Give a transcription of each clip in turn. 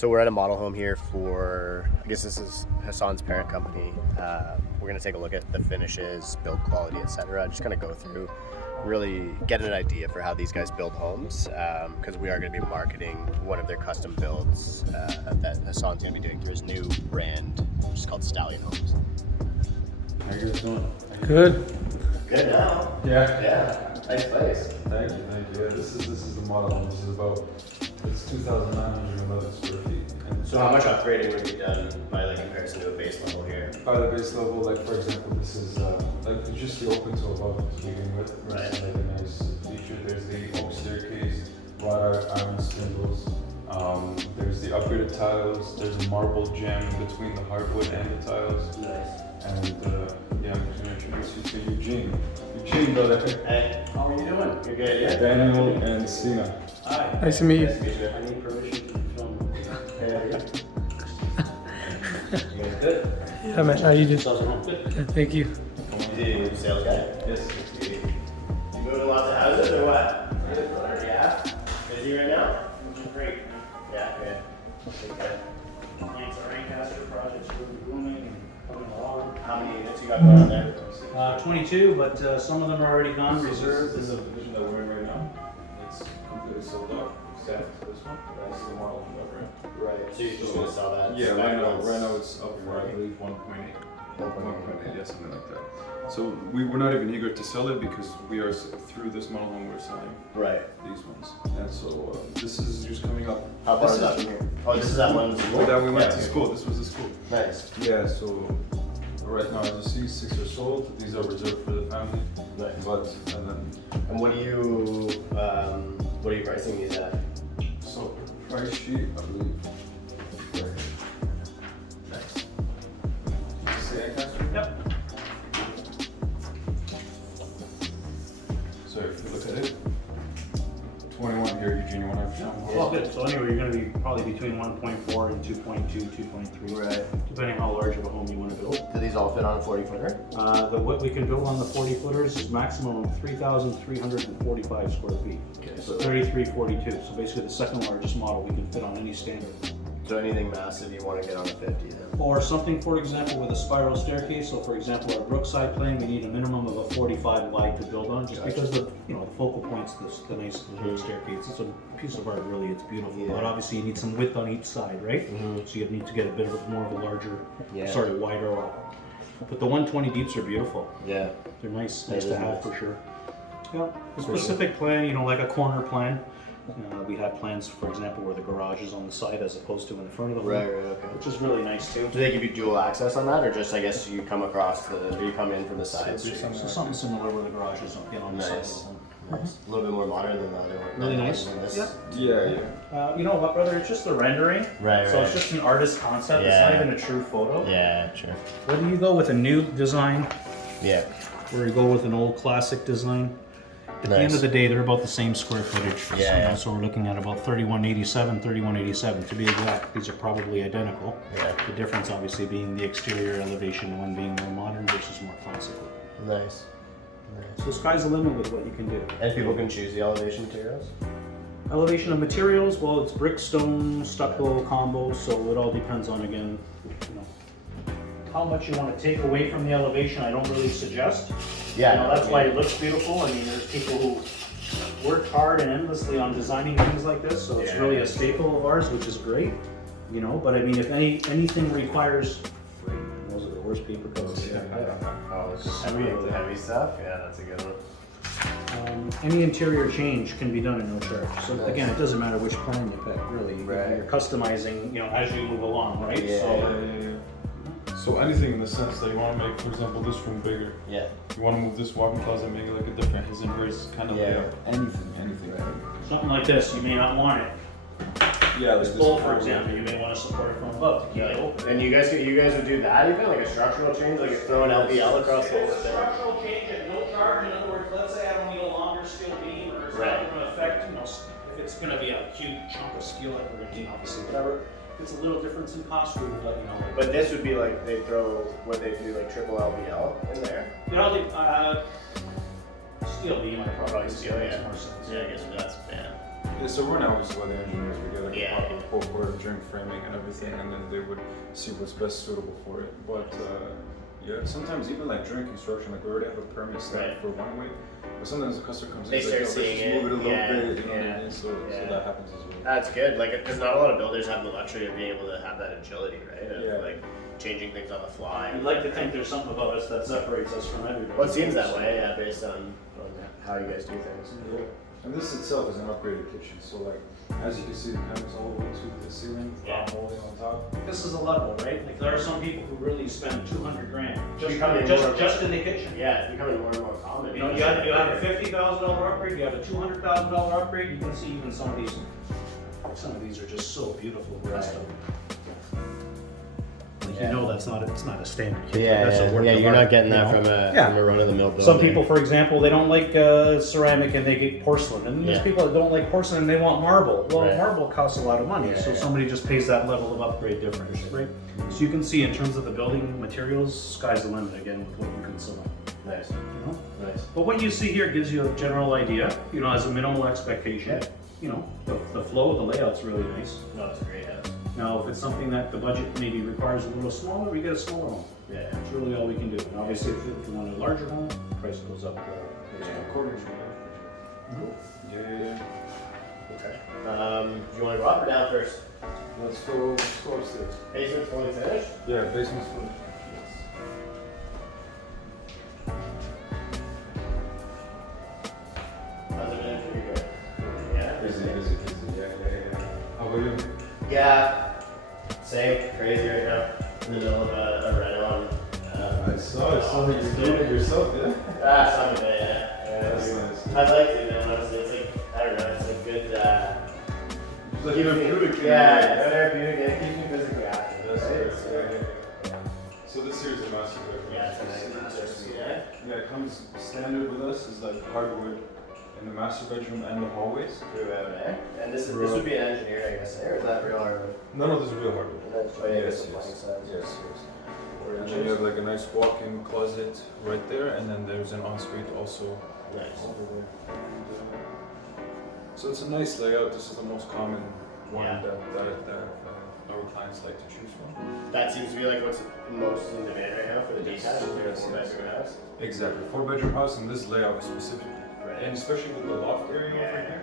So we're at a model home here for, I guess this is Hassan's parent company. We're gonna take a look at the finishes, build quality, etc. Just kind of go through, really get an idea for how these guys build homes, because we are gonna be marketing one of their custom builds that Hassan's gonna be doing through his new brand, which is called Stallion Homes. How you guys doing? Good. Good now. Yeah. Yeah. Nice place. Thank you. Yeah, this is the model home. This is about, it's 2,911 square feet. And So how much upgrading would be done by like comparison to a base level here? by the base level, like for example, this is like it's just the open to above to begin with. Right. It's like a nice feature. There's the oak staircase, wrought iron spindles. There's the upgraded tiles. There's a marble gem between the hardwood and the tiles. Nice. And yeah, I'm just gonna introduce you to Eugene. Eugene, brother. Hey, how are you doing? You're good, yeah? Daniel and Zeina. Hi. Nice to meet you. Nice to meet you. I need permission to film. Yeah. You guys good? Yeah, man. How you doing? Sales at home. Good. Yeah, thank you. You a sales guy? Yes. You moving lots of houses or what? Yeah. Busy right now? Great. Yeah, good. Okay. Plants are Lancaster projects really booming and coming along. How many units you got going on there? 22, but some of them are already gone, reserved. This is the division that we're in right now. It's completely sold out, except this one. That's the model that we're in. Right. So you're just gonna sell that? Yeah, right once? now it's up for, I believe, 1.8. 1.8, yeah, something like that. So we're not even eager to sell it because we are through this model home we're selling Right. these ones. And so this is just coming up. How far is that from here? Oh, this is that one. Oh, that we went Yeah, to okay. school. This was the school. Nice. Yeah, so right now, as you see, 6 are sold. These are reserved for the family. Nice. But, and then, And what are you pricing these at? so price sheet, I believe. Nice. Did you say Lancaster? Yep. So if you look at it, 21 here, Eugene, you want to have Well, good. So anyway, you're going to be probably between 1.4 and 2.2, 2.3, Right. depending how large of a home you want to build. Do these all fit on a 40-footer? What we can build on the 40 footers is maximum of 3,345 square feet. Okay, So so 3342. So basically the second largest model we can fit on any standard. so anything massive you want to get on a 50 then? Or something, for example, with a spiral staircase. So for example, our Brookside plan, we need a minimum of a 45 wide to build on, just Gotcha. because the focal point's the nice little staircase. It's a piece of art, really. It's beautiful. Yeah. But obviously, you need some width on each side, right? Mhm. So you need to get a bit of more of a larger, Yeah. wider wall. But the 120 deeps are beautiful. Yeah. They're nice That to is have nice. for sure. Yeah, the For specific plan, like a corner plan. We have plans, for example, where the garage is on the side as opposed to in the front of the home, Right, okay. which is really nice too. Do they give you dual access on that, or just I guess you come across or you come in from the side? So So something similar where the garage is on the side of Nice. the home. Nice. A little bit more modern than the other one. Really than nice. this. Yep. Yeah. You know what, brother? It's just the rendering. Right, So right. it's just an artist concept. It's Yeah. not even a true photo. Yeah, sure. Whether you go with a new design Yeah. or you go with an old classic design, at the end Nice. of the day, they're about the same square footage. Yeah, yeah. So we're looking at about 3187 to be exact. These are probably identical. Yeah. The difference obviously being the exterior elevation, one being more modern versus more classical. Nice. So the sky's the limit with what you can do. And people can choose the elevation materials? Elevation of materials, well, it's brick, stone, stucco combo, so it all depends on, again, how much you want to take away from the elevation. I don't really suggest. Yeah. That's why it looks beautiful. I mean, there's people who work hard and endlessly on designing things like this, so it's Yeah. really a staple of ours, which is great. But I mean, if anything requires, those are the worst paper cuts. Oh, it's heavy stuff? Yeah, that's a good one. Any interior change can be done at no charge. So Nice. again, it doesn't matter which plan you pick, really. Right. You're customizing, as you move along, right? Yeah. So So anything in the sense that you want to make, for example, this room bigger. Yeah. You want to move this walk-in closet, make it like a different his and hers kind of Yeah. layout. Anything. something like this, you may not want it. Yeah, This bowl, for example, you may want to support it from above to keep it open. And you guys would do that even, like a structural change, like throw an LVL across the whole thing? Structural change at no charge. In other words, let's say I don't need a longer steel beam, or it's Right. not going to affect, if it's going to be a huge chunk of steel that we're going to need, obviously, whatever. If it's a little difference in cost, we would let you know. But this would be like they throw what they do, like triple LVL in there. Steel beam, I probably Steel, makes yeah. more sense. Yeah, I guess that's bad. Yeah, so we're now with weather engineers. We get like Yeah. a whole board of drink framing and everything, and then they would see what's best suitable for it. But yeah, sometimes even like during construction, like we already have a permit set Right. for one way, but sometimes the customer comes in They and says, start "Yo, let's seeing just move it a little it, bit," you know yeah, what I mean? So yeah. that happens as well. That's good, like, because not a lot of builders have the luxury of being able to have that agility, right? Of, Yeah. like, changing things on the fly. I'd like to think there's something about us that separates us from everybody. Well, it seems that way, yeah, based on how you guys do things. Yeah. And this itself is an upgraded kitchen, so like as you can see, the cabinets all the way to the ceiling, Yeah. molding on top. This is a level, right? Like there are some people who really spend 200 grand Becoming more of a- just in the kitchen. Yeah, it's becoming more and more common. You know, you have a $50,000 upgrade, you have a $200,000 upgrade. You can see even some of these are just so beautiful. The rest of them. Like, Yeah. you know, it's not a standard kitchen. Yeah, That's a work yeah, of you're art, not getting you that know? from a Yeah. from a run of the mill building. Some people, for example, they don't like ceramic and they get porcelain, and there's Yeah. people that don't like porcelain and they want marble. Well, Right. marble costs a lot of money, Yeah, so yeah. somebody just pays that level of upgrade difference, right? So you can see in terms of the building materials, sky's the limit again with what you can select. Nice, You know? nice. But what you see here gives you a general idea, you know, as a minimal expectation. Yeah. You know, the flow of the layout's really nice. No, it's a great house. Now, if it's something that the budget maybe requires a little smaller, we get a smaller home. Yeah. That's really all we can do. And obviously, if you want a larger home, price goes up. According to that. Cool. Yeah. Okay. Do you want to go up or down first? Let's go upstairs. Basement fully finished? Yeah, basement's finished. How's it been for you guys? Yeah. Busy. Yeah. How about you? Yeah. Same. Crazy right now. In the middle of a reno on. I saw that you're doing it yourself, yeah? Some of it, yeah. That's nice. I like it, man. Honestly, it's like, I don't know, it's a good. It's like therapeutic. Yeah, therapeutic. It keeps me physically active. That's right? great. So, Yeah. So this here is a master bedroom. Yeah, it's a nice master suite, yeah. Yeah, it comes standard with us. Is like hardwood in the master bedroom and the hallways. Throughout, eh? And this would be an engineer, I guess, eh? Or is that real hardwood? No, this is real hardwood. And that's why you have some blank sides. Yes. And then you have like a nice walk-in closet right there, and then there's an ensuite also Nice. over there. And, so it's a nice layout. This is the most common one Yeah. that our clients like to choose from. That seems to be like what's most in demand right now for the detached, for a Yes. 4-bedroom house. Exactly, 4-bedroom house in this layout specifically, Right. and especially with the loft area over Yeah. here.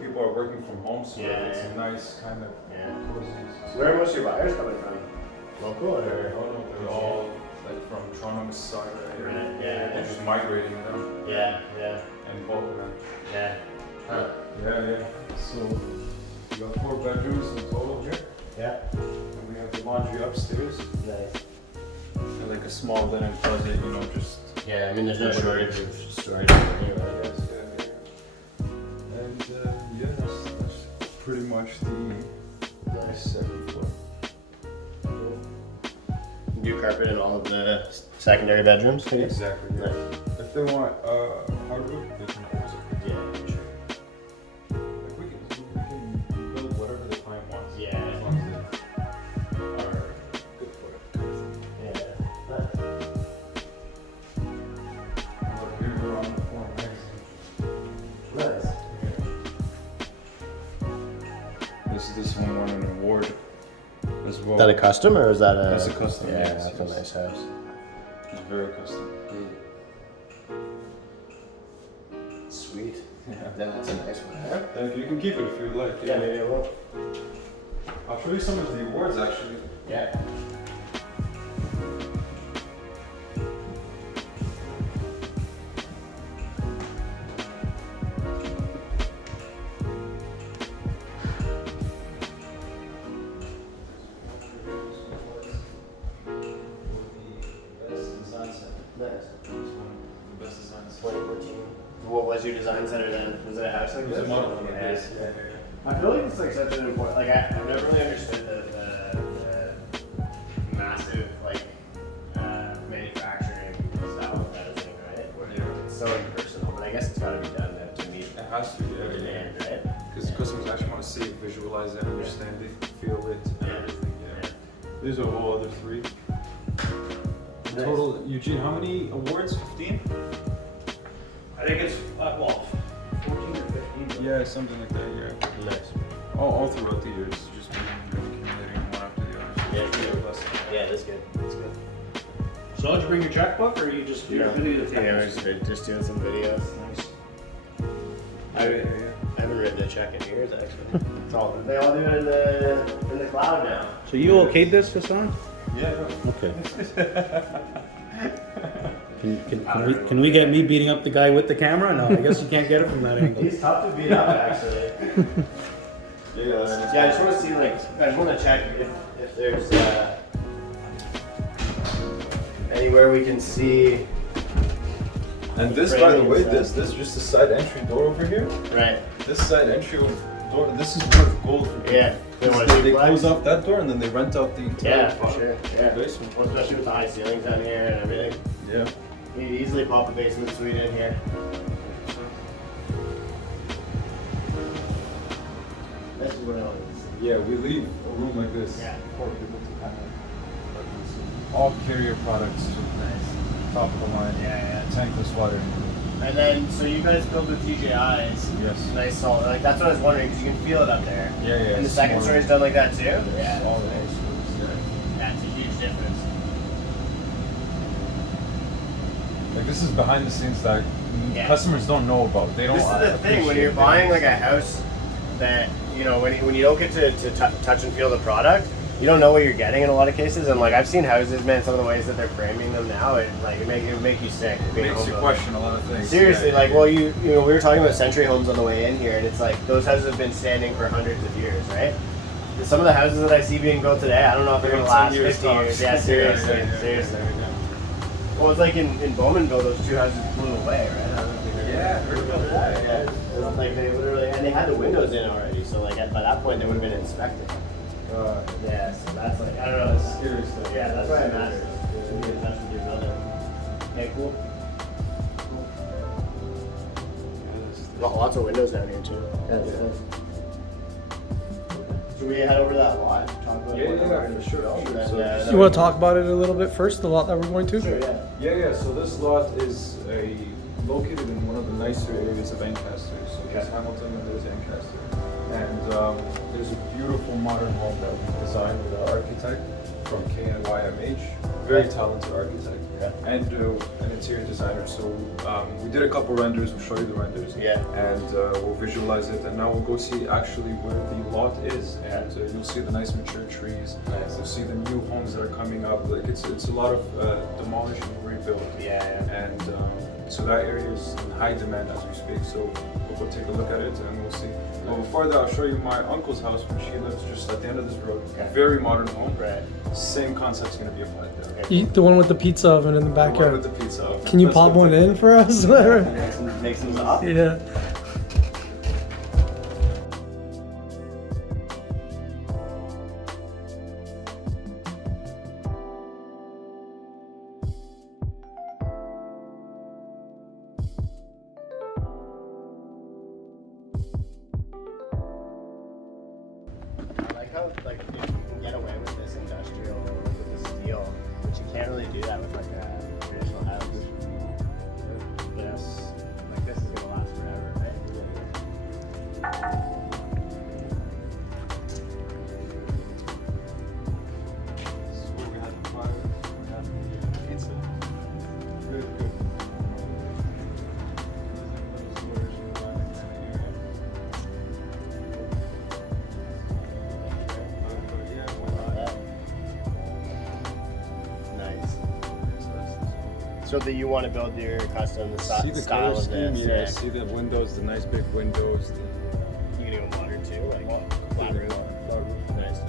People are working from home, so Yeah, it's yeah. a nice kind of Yeah. cozy. So where are most of your buyers coming from? Local or? They're all like from Toronto, Mississauga area. Right, yeah. They're just migrating, you know, Yeah, yeah, and bulk man. yeah. Huh. Yeah. So we got 4 bedrooms in total here, Yeah. and we have the laundry upstairs, Nice. and like a small linen closet, you know, just. Yeah, I mean, there's no shortage of storage anyway. Yes, yeah. And yeah, that's pretty much the Nice. second floor. You do carpet in all of the secondary bedrooms? Exactly. Yeah. Nice. If they want hardwood, they can always upgrade. Yeah, sure. Like we can build whatever the client wants. Yeah. As long as they are good for it. Yeah. Nice. Here we're on the floor magazine. Nice. This one won an award as well. Is that a custom or is that a? That's a custom, Yeah, yes, that's yes. a nice house. It's very custom. Sweet. Yeah. Then that's a nice one. Huh? Thank you. You can keep it if you like. Yeah, maybe I will. I'll show you some of the awards actually. Yeah. Nice. The best designs. 2014. What was your design center then? Was it a house like It was this? a model like Yeah. this. Yeah. I feel like it's like such an important. Like I've never really understood the massive like manufacturing style of housing, right? Where it's so impersonal, but I guess it's got to be done to meet It has to be the everything. demand, right? Because customers actually want to see it, visualize it, understand it, feel it, and Yeah. everything. Yeah. These are a whole other 3. Nice. Total, Eugene, how many awards? 15? I think it's, 14 or 15. Yeah, something like that. Yeah. Nice. All throughout the years, just been accumulating one after the other. Yeah, that's good. That's good. So did you bring your checkbook, or you just Yeah, video we're just doing some videos. Nice. I haven't written a check in years actually. It's all they all do it in the cloud now. So you okayed this, Hassan? Yeah. Okay. Can we get me beating up the guy with the camera? No, I guess you can't get it from that angle. He's tough to beat up actually. Yeah, I just want to see I just want to check if there's anywhere we can see. And this, by the way, this is just a side entry door over here. Right. This side entry door, this is worth gold for people. Yeah. They close off that door and then they rent out the entire For sure. Yeah. basement. Well, especially with the high ceilings down here and everything. Yeah. You could easily pop a basement suite in here. This is what I want to see. Yeah, we leave a room like this for people to kind of all carrier products. Nice. Top of the line. Yeah. Tankless water. And then, so you guys build with TJIs. Yes. Nice solid. Like that's what I was wondering because you can feel it up there. Yeah. And the second story's done like that too. Yeah. All the nice. That's a huge difference. Like this is behind the scenes that customers don't know about. They don't. This is the thing when you're buying like a house that when you don't get to touch and feel the product, you don't know what you're getting in a lot of cases. And like I've seen houses, man, some of the ways that they're framing them now, it would make you sick. It makes you question a lot of things. Seriously, we were talking about Century Homes on the way in here, and it's like those houses have been standing for hundreds of years, right? Some of the houses that I see being built today, I don't know if they're going to last 50 years. Yeah, seriously, seriously. Well, it's like in Bowmanville, those two houses blew away, right? I don't know if you heard about that. Yeah. It was like they literally, and they had the windows in already, so like by that point they would have been inspected. Yeah, so that's like, I don't know, it's scary stuff. Yeah, that's why it matters. To be in touch with your builder. Okay, cool. Lots of windows down here too. Should we head over to that lot? Talk about for sure. You want to talk about it a little bit first, the lot that we're going to? Sure, yeah. Yeah. So this lot is located in one of the nicer areas of Ancaster. So there's Hamilton and there's Ancaster. And there's a beautiful modern home that we designed with our architect from KNYMH, very talented architect, and an interior designer. So we did a couple renders, we'll show you the renders, and we'll visualize it, and now we'll go see actually where the lot is, and you'll see the nice mature trees, you'll see the new homes that are coming up. Like it's a lot of demolish and rebuild, and so that area is in high demand as we speak. So we'll go take a look at it and we'll see. Well, before that, I'll show you my uncle's house, which he lives just at the end of this road. Very modern home. Right. Same concept's gonna be applied there. The one with the pizza oven in the The backyard. one with the pizza oven. Can you pop one in for us? Make some up? Yeah. I like how you can get away with this industrial with the steel, but you can't really do that with like a traditional house. Yes. Like this is gonna last forever, right? This is where we had the fire, we had the pizza. Good. Nice. So that you want to build your custom See the style color of scheme, this? see the windows, the nice big windows. You can do a modern too, like flat roof. Nice.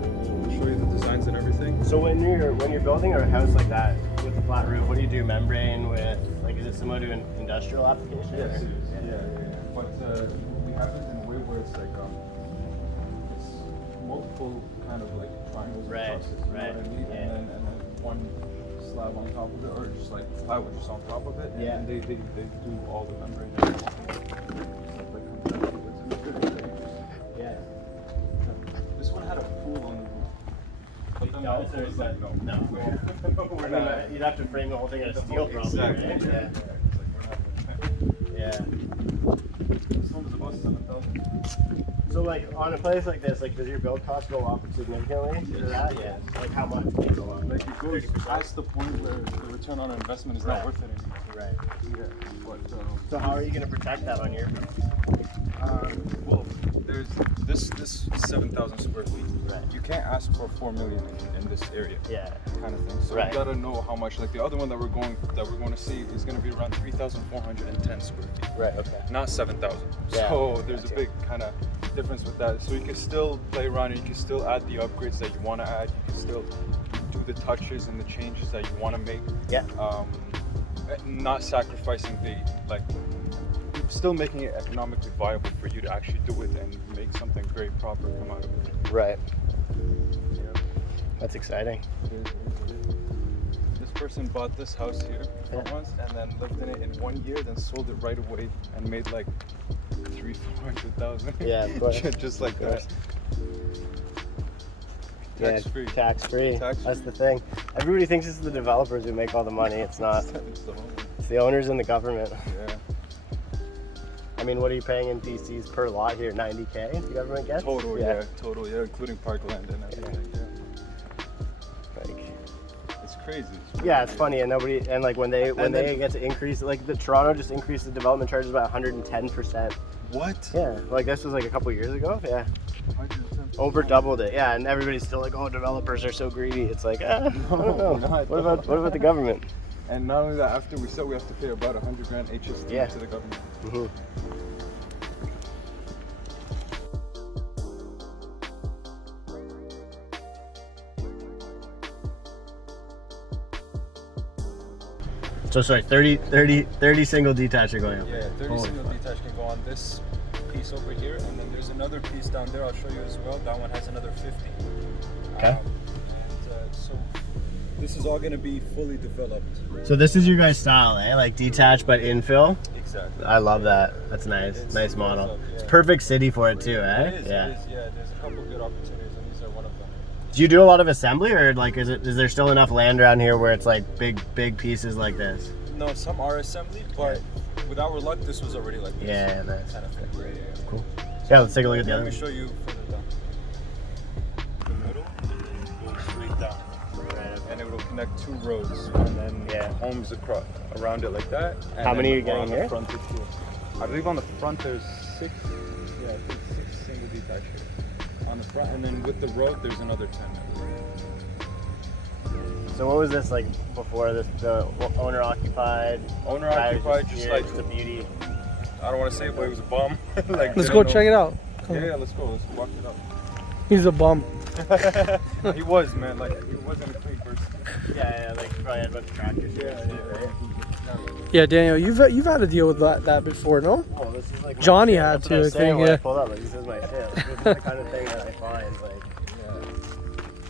We'll show you the designs and everything. So when you're building a house like that with a flat roof, what do you do? Membrane with is it similar to an industrial application? Yes, or? it is. Yeah. But we have it in a way where it's like it's multiple kind of like triangles Right, across it. You right, know what I mean? yeah. And then one slab on top of it, or just like plywood just on top of it. Yeah. And they do all the membrane and stuff that comes out of it. It's good. Yeah. This one had a pool on the roof. But then No, also it's like, no. We're not, you'd have to frame the whole thing out of steel, probably. Exactly. Right? Yeah. It's like we're not doing that. Yeah. This one is about 7,000. So like on a place like this, like does your build cost go up significantly to that? Yeah. Like how much do you go up? Like it goes 30%? past the point where the return on investment is Right. not worth it anymore. Right. Yeah. But So how are you gonna protect that on your? well, there's this 7,000 square feet. Right. You can't ask for 4 million in this area. Yeah. Kind of thing. So Right. you gotta know how much. Like the other one that we're going to see is going to be around 3,410 square feet. Right. Okay. Not 7,000. Yeah, So there's gotcha. a big kind of difference with that. So you can still play around and you can still add the upgrades that you want to add. You can still do the touches and the changes that you want to make. Yeah. Not sacrificing the still making it economically viable for you to actually do it and make something very proper come out of it. Right. That's exciting. This person bought this house here for Yeah. once and then lived in it in 1 year, then sold it right away and made like 300,000-400,000. Yeah, of course. Just like Of course. that. Tax free. Tax free. Tax That's free. the thing. Everybody thinks it's the developers who make all the money. It's not. It's the home. It's the owners and the government. Yeah. I mean, what are you paying in PCs per lot here? 90K? The government gets? Total, yeah, total, yeah, including parkland and everything. Yeah. Like, It's crazy. yeah, it's funny, and nobody, and like when they And then- get to increase, like the Toronto just increased the development charges by 110%. What? Yeah, like this was like a couple years ago. Yeah, 110%. over doubled it. Yeah, and everybody's still like, oh, developers are so greedy. It's like, I don't know. not What about the government? And not only that, after we sell, we have to pay about 100 grand HST Yeah. to the government. Mhm. So sorry, 30 single detached are going up. Yeah, 30 Holy single fuck. detached can go on this piece over here, and then there's another piece down there I'll show you as well. That one has another 50. Okay. So this is all going to be fully developed. So this is your guys' style, eh? Like detached but infill. Exactly. I love that. That's nice. It's Nice model. up, yeah. It's perfect city for it too, eh? It is, Yeah. it is, yeah. There's a couple good opportunities, and these are one of them. Do you do a lot of assembly, or like is there still enough land around here where it's like big pieces like this? No, some are assembly, but with our luck, this was already like this. Yeah, nice. Kind of thing. Yeah. Cool. Yeah, let's take a look at the Let other me one. show you further down. The middle goes straight down, and it will connect 2 roads, and then Yeah. homes across around it like that. And How many are you then getting on here? the front is here. I believe on the front there's 6. Yeah, I think 6 single detached here. On the front, and then with the road there's another 10. I believe. So what was this like before this? The owner occupied. Owner occupied, just like the beauty. I don't want to say it, but it was a bum. Like, Let's go check it out. Yeah, let's go. Let's walk it up. He's a bum. He was, man. Like he wasn't a clean person. Yeah, like probably had a bunch of tractors. Yeah, Daniel, you've had to deal with that before, no? Oh, this is like my Johnny shit. had That's to, what I was I saying think, when I yeah. pulled up, like, this is my shit. Like, this is the kind of thing that I find, like,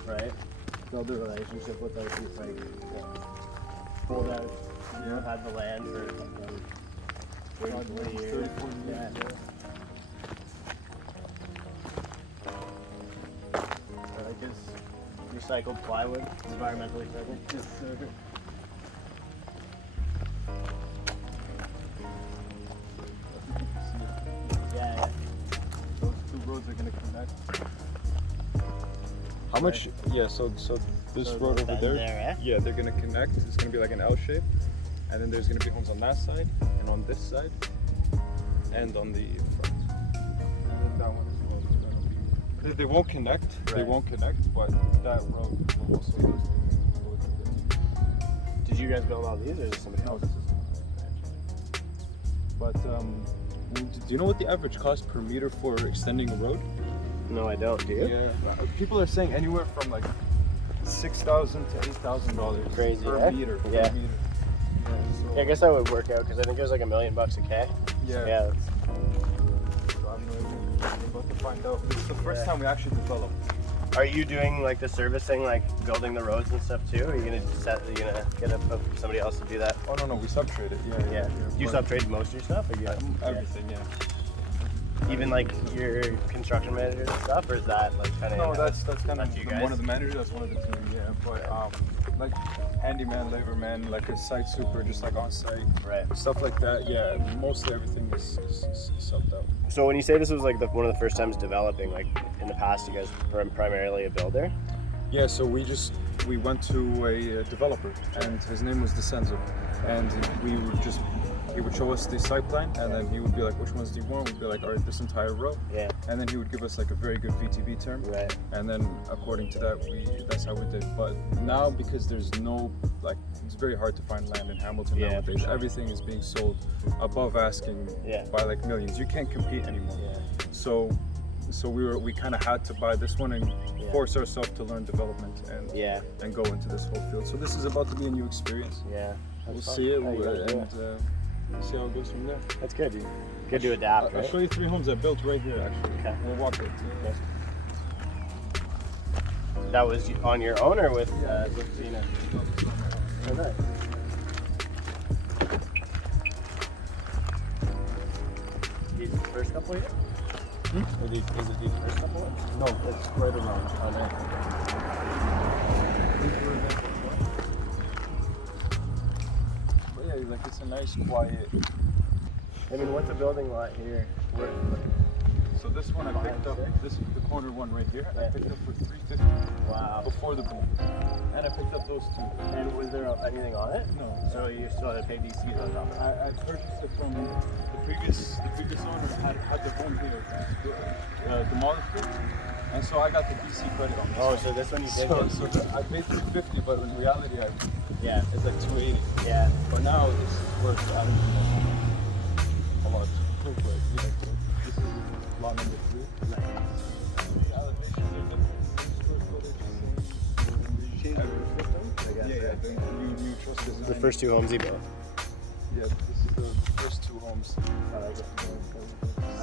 right? Build a relationship with those who's like, pulled out, had the land for fucking 30, 40 years. 34 years. Yeah. I like this recycled plywood, environmentally friendly. Yes, sir. Yeah, Those 2 roads are gonna connect. How much? Yeah. So this So road over that there. there, eh? Yeah, they're gonna connect. It's gonna be like an L shape, and then there's gonna be homes on that side and on this side, and on the front. And then that one as well is gonna be. They won't connect. They Right. won't connect, but that road will also go with it. Did you guys build all these or is it somebody No, else? this is. But do you know what the average cost per meter for extending a road? No, I don't, do you? Yeah, people are saying anywhere from like $6,000 to $8,000 Crazy, per eh? meter. Per Yeah. meter. Yeah, so, Yeah, I guess that would work out because I think it was like $1 million a K. yeah. Yeah, that's, So I'm about to find out. This is the first Yeah. time we actually developed. Are you doing like the servicing, like building the roads and stuff too? Or are you gonna get somebody else to do that? Oh no, we subtrade it. Yeah. Yeah. Do you but, subtrade most of your stuff, or you? everything, yeah. even like your construction managers and stuff, or is that like kind of? No, that's kind That's you of guys? one of the managers. That's one of the team. Yeah, but like handyman, laborman, like a site super, just like on site, Right. stuff like that. Yeah, mostly everything is subbed out. So when you say this was like one of the first times developing, like in the past, you guys were primarily a builder. Yeah, so we went to a developer, and his name was DeCenzo, and he would show us the site plan, and then he would be like, which ones do you want? We'd be like, all right, this entire row. Yeah. And then he would give us like a very good VTB term. Right. And then according to that, that's how we did. But now, because there's no, like, it's very hard to find land in Hamilton Yeah, nowadays. for sure. Everything is being sold above asking Yeah. by like millions. You can't compete anymore. Yeah. So we kind of had to buy this one and Yeah. force ourselves to learn development Yeah. and go into this whole field. So this is about to be a new experience. Yeah. We'll That's fun. see it Oh, you guys do and see how it goes from there. That's good. Good to adapt, I'll right? show you 3 homes I built right here actually. Okay. We'll walk it. That was on your own or with Zeina? Oh, nice. These first couple here? Is it these first couple? No, it's right around. Oh, nice. But yeah, like it's a nice quiet. I mean, what's a building lot here worth? So this one I picked up, the corner one right here, I Yeah. picked up for $350 Wow. before the boom. And I picked up those two. And was there anything on it? No. So you still had to pay these fees on top of that? I purchased it from the previous owner had the home here, demolished it. And so I got the BC credit on this. Oh, so this one you did get? So I paid $350, but in reality Yeah. it's like $280. Yeah. But now it's worth, I don't know, a lot. This is lot number 3. Nice. The elevations are different. Square footage is the same. I guess, Yeah, yeah. the new trust design. The first 2 homes he built. Yeah, this is the first 2 homes.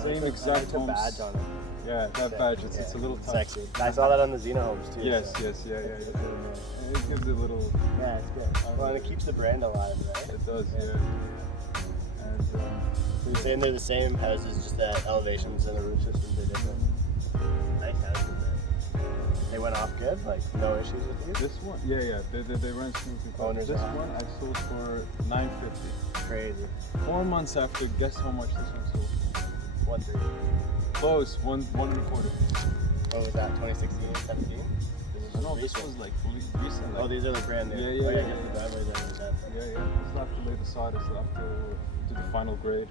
Same exact The homes. badge on it. Yeah, that badge, it's a little tough. Sexy. I saw that on the Zeina homes too. Yes, so. yes, yeah. And it gives it a little, Yeah, it's good. Well, and it keeps the brand alive, right? it does, yeah. And You're saying they're the same houses, just that elevations and the roof systems are different. Nice houses, man. They went off good, like no issues with you? this one, yeah, they ran smoothly. Owners This are on. one I sold for $950. Crazy. 4 months after, guess how much this one sold? 1-3. Close, one and a quarter. What was that, 2016, 17? No, this was like recent. Oh, these are like brand new. Yeah, Oh, yeah. I guess the driveways are like that. Yeah. It's left to lay the sod, it's left to do the final grade.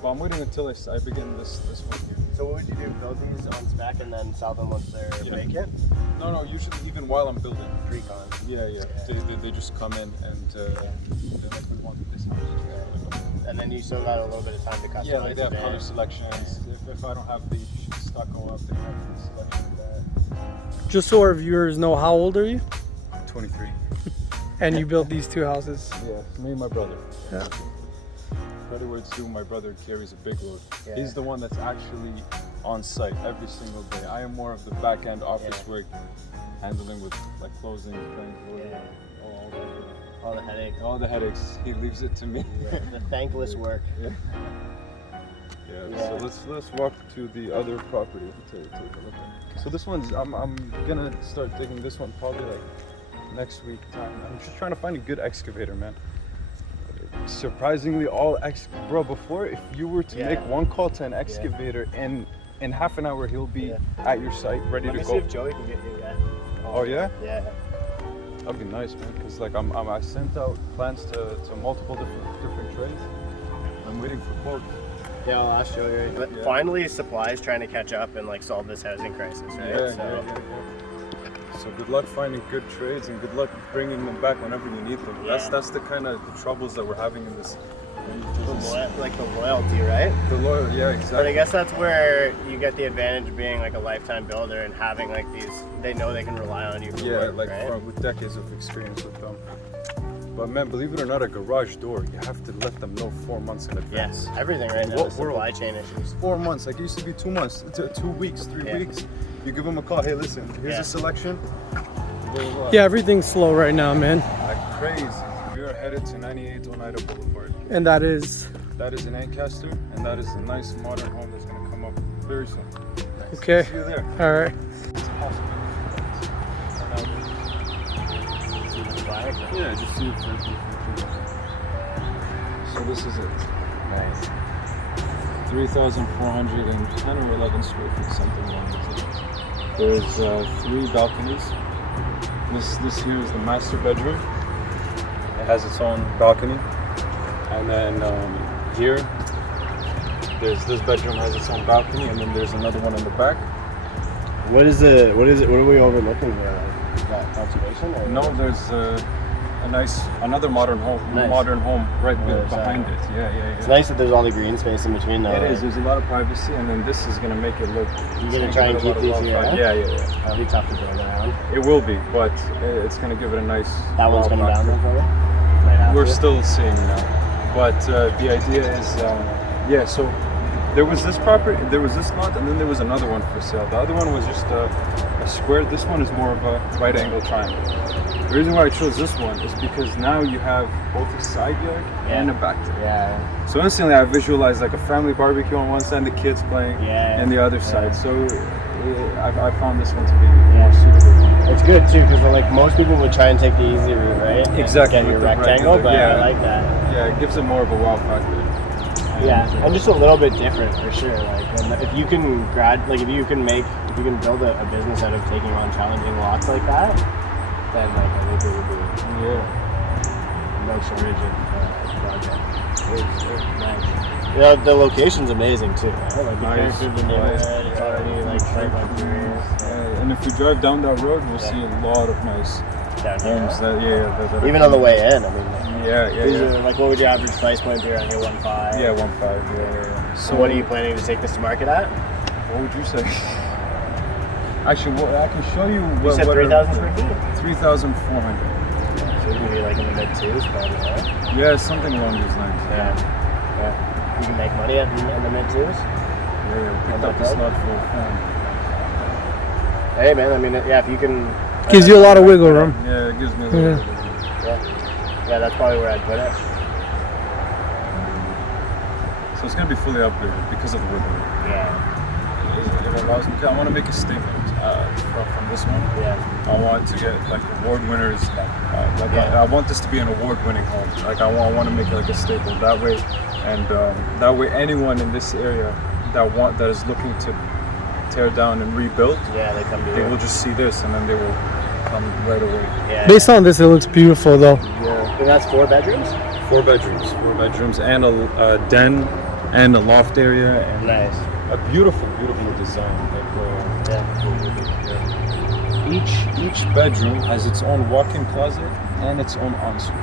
But I'm waiting until I begin this one here. So what would you do, build these on spec and then sell them once they're Yeah. vacant? No, usually even while I'm building. Pre-con. Yeah. They just come in and they're like, we want this house. And then you still got a little bit of time to customize Yeah, like they have it. color selections. If I don't have the stucco up, they have the selection of that. Just so our viewers know, how old are you? 23. And you built these 2 houses. Yeah, me and my brother. Yeah. Credit where it's due, my brother carries a big load. Yeah. He's the one that's actually on site every single day. I am more of the back end office work, handling with like closing, playing Yeah. all that. All the headache. All the headaches, he leaves it to me. The thankless work. Yeah. Yeah. So let's walk to the other property. Take a look at. So this one's I'm gonna start digging this one probably like next week time. I'm just trying to find a good excavator, man. Surprisingly, bro. Before, if you were to Yeah. make one call to an excavator in half an hour, he'll be at your site ready Let to me go. see if Joey can get you that. Oh yeah? Yeah. That'd be nice, man. Cause like I sent out plans to multiple different trades. I'm waiting for quotes. Yeah, I'll ask Joey. But Yeah. finally, supplies trying to catch up and like solve this housing crisis, right? Yeah. So good luck finding good trades and good luck bringing them back whenever you need them. Yeah. That's the kind of the troubles that we're having in this. Like the loyalty, right? The loyal, yeah, But I exactly. guess that's where you get the advantage of being like a lifetime builder and having like these. They know they can rely on you for Yeah, work, like right? with decades of experience with them. But man, believe it or not, a garage door, you have to let them know 4 months in advance. Yes, everything right In now what is world? supply chain issues. 4 months, like it used to be 2 months, 2 weeks, 3 Yeah. weeks. You give them a call, hey listen, here's Yeah. a selection. Blah, blah, blah. Yeah, everything's slow right now, man. Like crazy. We are headed to 98 Oneida Boulevard. And that is That is an Ancaster, and that is a nice modern home that's gonna come up very soon. Okay. See you there. All right. Yeah, just see it first. So this is it. Nice. 3,410 or 11 square feet, something like that. There's 3 balconies. This here is the master bedroom. It has its own balcony. And then here, this bedroom has its own balcony, and then there's another one in the back. What is it? What are we overlooking there? That conservation? Or No, there's another modern home, Nice. right Where is behind that? it. Yeah. It's nice that there's all the green space in between though. It is. There's a lot of privacy, and then this is gonna make it look. You're gonna try and keep these here, huh? Yeah. That'll be tough to build around. It will be, but it's gonna give it a nice. That one's wow coming down factor. there for you? Might have We're to. still seeing now, but the idea is, So there was this property, there was this lot, and then there was another one for sale. The other one was just a square. This one is more of a right angle triangle. The reason why I chose this one is because now you have both a side yard and a back yard. Yeah. So instantly I visualized like a family barbecue on one side, the kids playing, and the other side. So I found this one to be more suitable. It's good too because like most people would try and take the easy route, right? And Exactly, Get your with the rectangle, regular, but yeah. I like that. Yeah, it gives it more of a wow factor. And just a little bit different for sure. Like if you can if you can build a business out of taking on challenging lots like that, then like I think it would be no shortage of projects. Nice. The location's amazing too. Right? Like the Nice. character of the neighborhood, it's already like right by curious. And if we drive down that road, we'll see a lot of nice Down here. homes. That Even on the way in, I mean. These Yeah. are like what would your average price point be around here? 1.5. Yeah, 1.5. Yeah. So what are you planning to take this to market at? What would you say? Actually, I can show you. You said 3,000 square feet. 3,400. So it's gonna be like in the mid twos, probably. Right? Yeah, something along these lines. Yeah. You can make money in the mid twos. Yeah. Picked up this lot for fun. Hey man, I mean, yeah, if you can. Gives you a lot of wiggle room. Yeah, it gives me a little bit. Yeah, that's probably where I'd put it. So it's gonna be fully upgraded because of the wiggle room. Yeah. It allows me. I want to make a statement from this one. Yeah. I want to get like award winners. I want this to be an award-winning home. Like I want to make it like a staple. That way, that way anyone in this area that is looking to tear down and rebuild, They come to they you. will just see this and then they will come right away. Yeah. Based on this, it looks beautiful though. Yeah. And that's 4 bedrooms. 4 bedrooms, and a den and a loft area and Nice. a beautiful design. Each bedroom has its own walk-in closet and its own ensuite.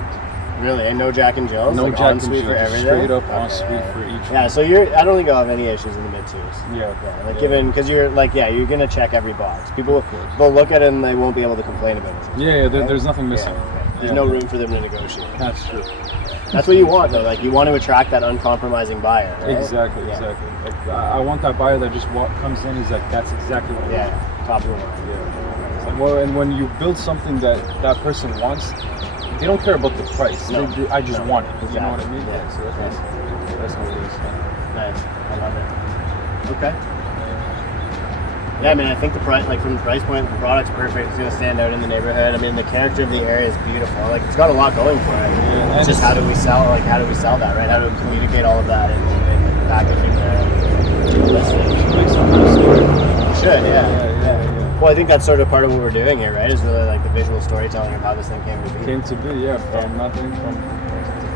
Really, and no Jack and Jills. No like Jack and ensuite Jill, for everything. straight up Okay, ensuite for each. Yeah, so I don't think I'll have any issues in the mid twos. Yeah. Like given, because you're gonna check every box. People, they'll look at it and they won't be able to complain about it. Yeah, there's nothing missing. There's no room for them to negotiate. That's true. That's what you want though. Like you want to attract that uncompromising buyer. Right? Exactly. Like, I want that buyer that just comes in. He's like, that's exactly what I want. Yeah, top of the line. Yeah. Well, and when you build something that person wants, they don't care about the price. No. I just want it. You know what I Exactly. mean? Yeah. So that's what it is. Nice. I love it. Okay. Yeah, I mean, I think the price, like from the price point, the product's perfect. It's gonna stand out in the neighborhood. I mean, the character of the area is beautiful. Like, it's got a lot going for it. Yeah, It's just how do we sell that, right? How do we communicate all of that in packaging there? Make some kind of story. Should, yeah. Well, I think that's sort of part of what we're doing here, right? Is really like the visual storytelling of how this thing came to be. Came to be, from nothing, from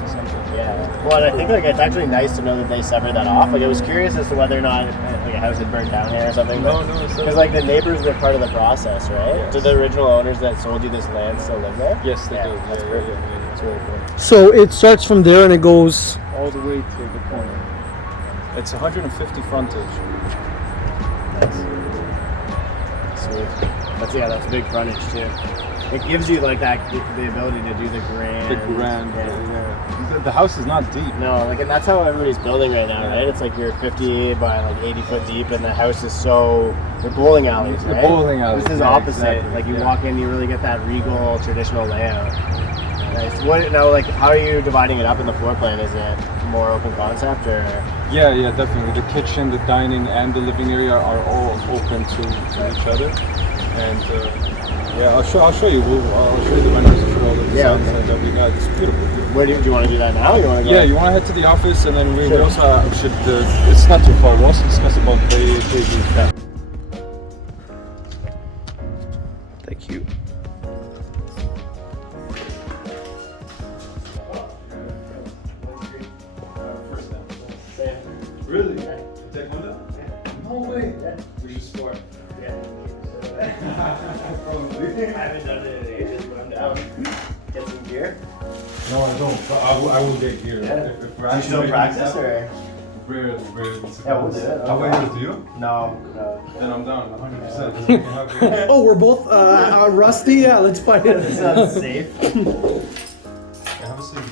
something. Yeah. Well, and I think like it's actually nice to know that they severed that off. Like I was curious as to whether or not like a house had burned down here or something. No. Because like the neighbors were part of the process, right? Yes. Do the original owners that sold you this land still live there? Yes, they do. That's Yeah, perfect. yeah. It's really cool. So it starts from there and it goes. All the way to the corner. It's 150 frontage. Sweet. That's big frontage too. It gives you like that the ability to do the grand. Yeah. The house is not deep. No, like, and that's how everybody's building right now, right? It's like you're 50 by like 80 foot deep, and the house is they're bowling alleys, They're right? bowling alleys, This is yeah, opposite. exactly, Like you yeah. walk in, you really get that regal traditional layout. Nice. What now? Like, how are you dividing it up in the floor plan? Is it more open concept or? Yeah, definitely. The kitchen, the dining, and the living area are all open to each other. And yeah, I'll show you. I'll show you the vendors and show all the designs that we got. It's beautiful. Where do you want to do that now? You want to go? Yeah, you want to head to the office, and then we also should. It's not too far. We'll also discuss about pay. Thank you. Really? Take one up? No way. We should sport. Probably. I haven't done it in ages, but I'm down. Get some gear. No, I don't. But I will get gear. Yeah. If we're Do you still practice or? Rarely. Yeah, we'll do it. How about you? Do you? No. Then I'm down 100%. Oh, we're both rusty. Yeah, let's fight it. This sounds safe. Have a seat.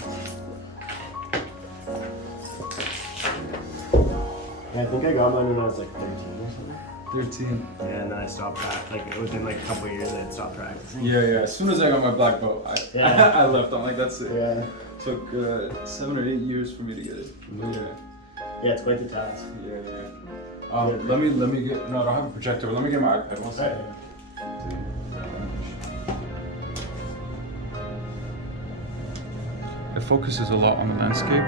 Yeah, I think I got mine when I was like 13 or something. 13. Yeah, and then I stopped like within like a couple of years I had stopped practicing. Yeah. As soon as I got my black belt, I left. I'm like, that's it. Yeah. Took 7 or 8 years for me to get it. Yeah, it's quite the task. Yeah. Let me get. No, I don't have a projector. But let me get my iPad. One second. It focuses a lot on the landscape.